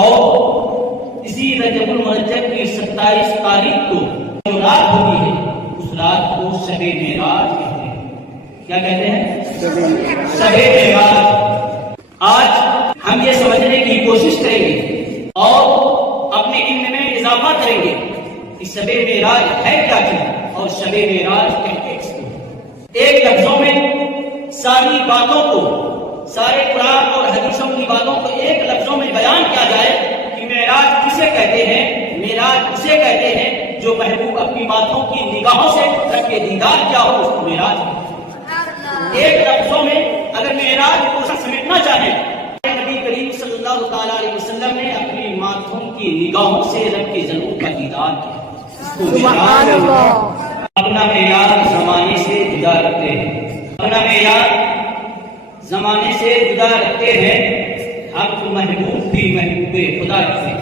اور اسی رجب المرجب کی 27 تاریخ کو جو رات ہوتی ہے اس رات کو شب معراج کہتے ہیں۔ کیا کہتے ہیں؟ شب معراج۔ آج ہم یہ سمجھنے کی کوشش کریں گے اور اپنے علم میں اضافہ کریں گے کہ شب معراج ہے کیا چیز اور شب معراج کہتے کس کو۔ ایک لفظوں میں ساری باتوں کو، سارے قرآن اور حدیثوں کی باتوں کو ایک لفظوں میں بیان کیا جائے کہ معراج کسے کہتے ہیں؟ معراج اسے کہتے ہیں جو محبوب اپنی باتوں کی نگاہوں سے رب کے دیدار کیا ہو، اس کو معراج کہتے ہیں۔ ایک لفظوں میں اگر معراج کو سمجھنا چاہیں، نبی کریم صلی اللہ تعالیٰ علیہ وسلم نے اپنی ماتھوں کی نگاہوں سے رب کے ضرور کا دیدار کیا، اس کو معراج کہتے ہیں۔ اپنا معیار زمانے سے جدا رکھتے ہیں، اپنا معیار زمانے سے جدا رکھتے ہیں، ہم کو محبوب بھی محبوب خدا رکھتے ہیں۔